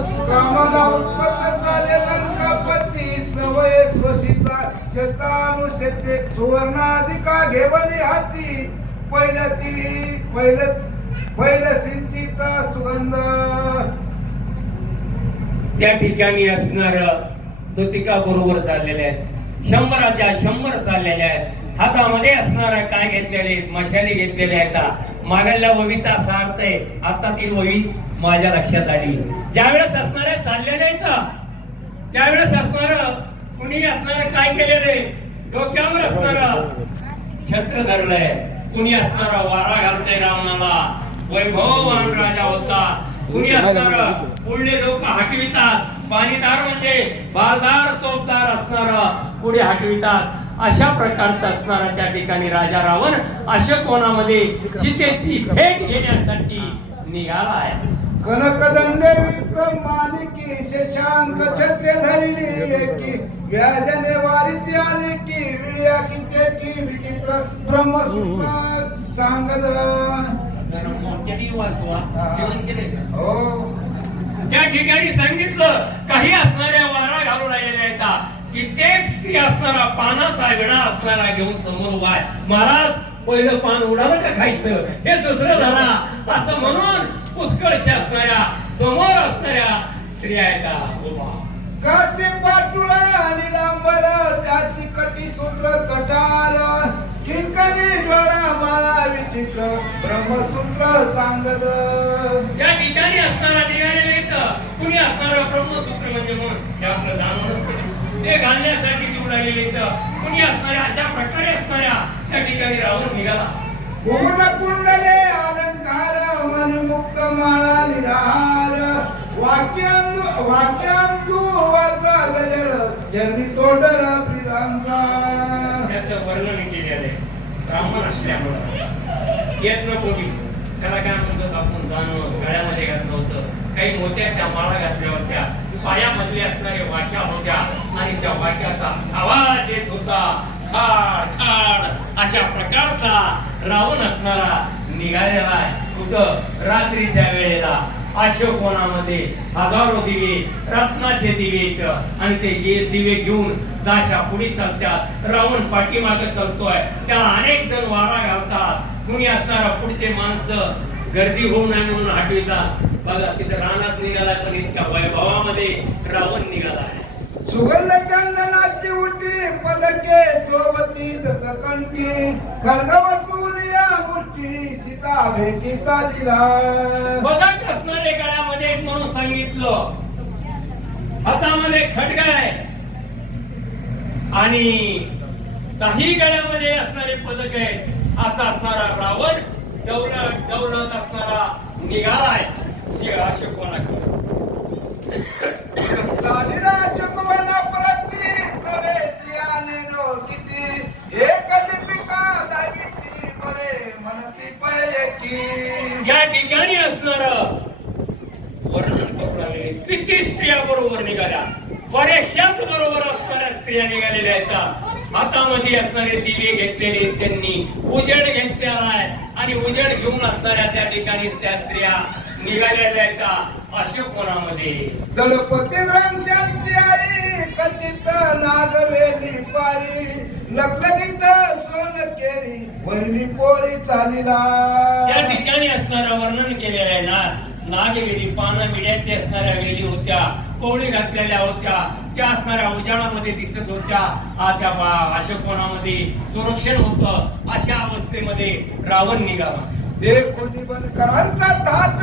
कामाला उत्पन्न झाले लंकापती सवय स्वशीचा शतानुशते सुवर्णाधिका घेवली हाती पहिलं सिंचीचा सुगंध. त्या ठिकाणी असणार ज्योतिका बरोबर चाललेले आहेत. 100 चाललेले आहेत. हातामध्ये असणारा काय घेतलेले मशाली घेतलेले आहेत. मागल्या ववीचा असा अर्थ आहे. आता ती ववी माझ्या लक्षात आली. ज्यावेळेस असणारे चाललेले आहेत त्यावेळेस असणार कुणी असणार काय केलेले डोक्यावर असणार छत्र धरलंय. कुणी असणारा वारा घालतय रावणाला. वैभववान राजा होता. कुणी असणार पुढले लोक हटवितात. पाणीदार म्हणजे बालदार चोपदार असणारा पुढे हटवितात. अशा प्रकारचा असणारा त्या ठिकाणी राजा रावण अशोकवनामध्ये सीतेची भेट घेण्यासाठी निघाला आहे. कनकदंडे विक्रम मालिकी शशांक छत्रे धरिली एकी व्याजने वारिती आली की विळ्या किती विचित्र ब्रह्मसूत्र सांगद. हो त्या ठिकाणी सांगितलं काही असणाऱ्या वारा घालून राहिलेल्या आहेत. कित्येक स्त्री असणारा पानाचा विडा असणारा घेऊन समोर वाय. महाराज पहिलं पान उडालं का खायचं हे दुसरं झाला असं म्हणून पुष्कळशा असणाऱ्या समोर असणाऱ्या स्त्रिया आहेत. काठी पाटुळा आणि लांबर त्याची कटी सूत्र कटार चिंकणी ज्वाळा माळा विचित्र ब्रह्मसूत्र सांगद. या ठिकाणी असणारा निघालेले कुणी असणारा ब्रह्मसूत्र म्हणजे म्हणून आपलं जाणून ते घालण्यासाठी निवडलेले कुणी असणाऱ्या अशा प्रकारे असणाऱ्या त्या ठिकाणी रावण निघाला. पूर्ण कुंडले अलंकार मन मुक्त माळा निराहार वाक्यांतू वाचा गजर जन्मी तोडर प्रियांका. त्याचं वर्णन केलेलं आहे. ब्राह्मण असल्यामुळं येत नको त्याला काय म्हणतात आपण जाणं गळ्यामध्ये घातलं होतं. काही मोत्याच्या माळा घातल्या होत्या. पायामधले असणारे वाक्या होत्या आणि त्या वाक्याचा आवाज येत होता. खाड खाड अशा प्रकारचा रावण असणारा निघालेला आहे. कुठं रात्रीच्या वेळेला अशोकवनामध्ये हजारो दिवे रत्नाचे दिवे आणि ते दिवे घेऊन दाशा पुढे चालतात. रावण पाठीमागे चालतोय. त्याला अनेक जण वारा घालतात. कुणी असणारा पुढचे माणसं गर्दी होऊ नये म्हणून हटवितात. बघा तिथे रानात निघाला पण इतक्या वैभवामध्ये रावण निघाला आहे. सुगंध चंदनाची उठी पदके सोबती कंठी खडगवसून या गोष्टी सीता भेटीचा दिला. पदक असणारे गळ्यामध्ये म्हणून सांगितलं. हातामध्ये खडग आहे आणि काही गळ्यामध्ये असणारे पदक आहेत. असा असणारा रावण दौलत असणारा निघाला आहे. अशोकवनाकडे साधिरा चुकवना प्रती सवे स्त्रियाने नो किती एक दीपिका दाविती बरे मनती पहिले की. या ठिकाणी असणार वर्णन करून आले. किती स्त्रिया बरोबर निघाल्या. बऱ्याचशाच बरोबर असणाऱ्या स्त्रिया निघालेल्या आहेत. हातामध्ये असणारे दिवे घेतलेले त्यांनी उजेड घेतलेला आहे आणि उजेड घेऊन असणाऱ्या त्या ठिकाणी त्या स्त्रिया निघालेल्या आहेत. अशोकवनामध्ये दलपती रंगशांची आई कथित नागवेली पायी लखलखीत सोन केली वरली पोळी चालीला. त्या ठिकाणी असणारा वर्णन केलेलं आहे. नागवेली पानं मिड्याची असणाऱ्या वेली होत्या. कोवळी घातलेल्या होत्या. त्या असणाऱ्या उजाडामध्ये दिसत होत्या. त्या अशोकवनामध्ये सुरक्षण होतं. अशा अवस्थेमध्ये रावण निघाला. ते कोणी बनकरांचा थाट